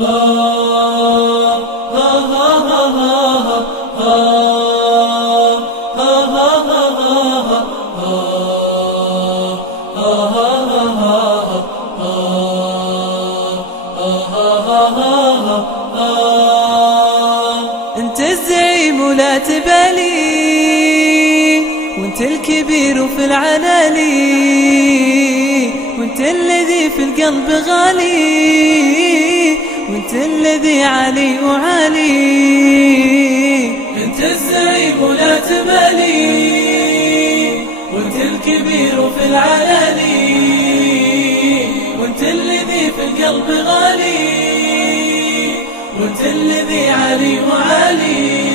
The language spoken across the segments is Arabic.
انت الزعيم ولا تبالي، وانت الكبير وفي العلالي، وانت الذي في القلب غالي، وانت الذي علي وعالي. انت الزعيم ولا تبالي، وانت الكبير وفي العلالي، وانت الذي في القلب غالي، وانت الذي علي وعالي.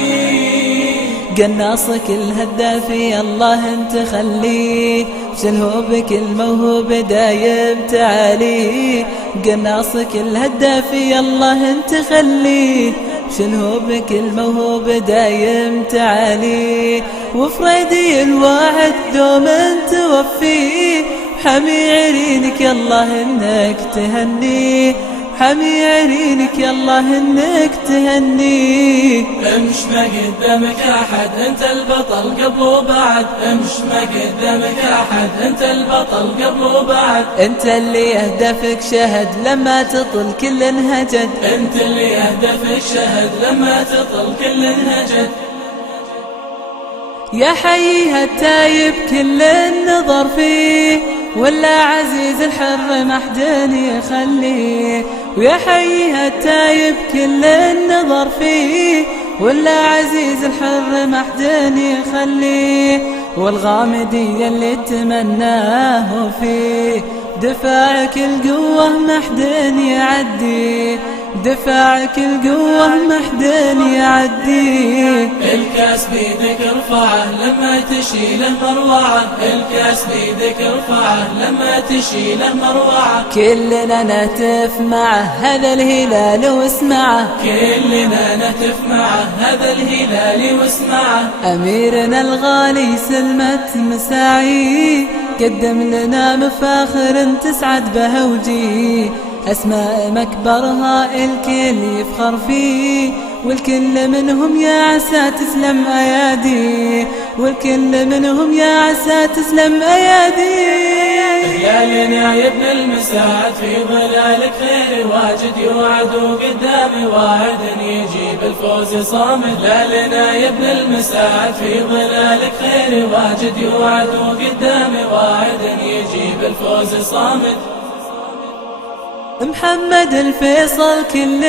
قناصك الهداف يا الله انت خليه، شلهوبك الموهوب دايم تعالي. قناصك الهداف يا الله انت خليه، شلهوبك الموهوب دايم تعالي. وفريدي الواعد دوم توفيه، حمي عرينك يا الله انك تهنيه، حمي عرينك يا الله انك تهنيه. امش ما قدامك احد، انت البطل قبل وبعد. امش ما قدامك احد، انت البطل قبل وبعد. انت اللي يهدفك شهد لما تطل كل انهجد، انت اللي يهدفك شهد لما تطل كل انهجد. يا حيها التايب كل النظر فيه، ولا عزيز الحر محدن يخليه. ويا حيها التايب كل النظر فيه، ولا عزيز الحر محدن يخليه. والغامدي اللي تمناه فيه، دفاعك القوة محدن يعدي، دفاعك القوة محدن يعدي. الكاس بيدك ارفعه لما تشيله مروعه، الكاس بيدك ارفعه لما تشيله مروعه. كلنا نهتف معه هذا الهلال واسمعه، كلنا نهتف معه هذا الهلال واسمعه. أميرنا الغالي سلمة مساعي، قدم لنا مفاخر تسعد بها وجيه. أسماء مكبرها الكل يفخر فيه، والكل منهم يا عسى تسلم أيادي، والكل منهم يا عسى تسلم أيادي. هلالنا يا ابن المساعد في ظلالك خير واجد، يوعد وقدام واعد يجيب الفوز صامد. هلالنا يا ابن المساعد في ظلالك خير واجد، يوعد وقدام واعد يجيب الفوز صامد. محمد الفيصل كل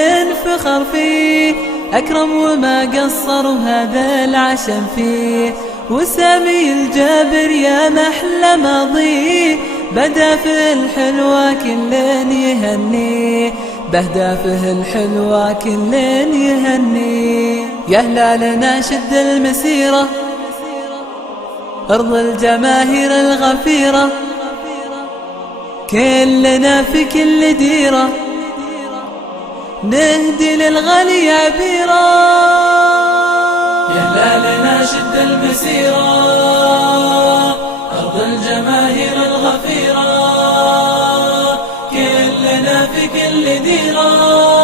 فخر فيه، أكرم وما قصر وهذا العشم فيه. وسامي الجابر يا محلى ماضيه، بهدافه الحلوة كل يهنيه، بهدافه الحلوة كل يهنيه. يا هلالنا شد المسيرة، أرض الجماهير الغفيرة، كلنا في كل ديرة نهدي للغالي عبيرة. يا هلالنا شد المسيرة، أرض الجماهير الغفيرة، كلنا في كل ديرة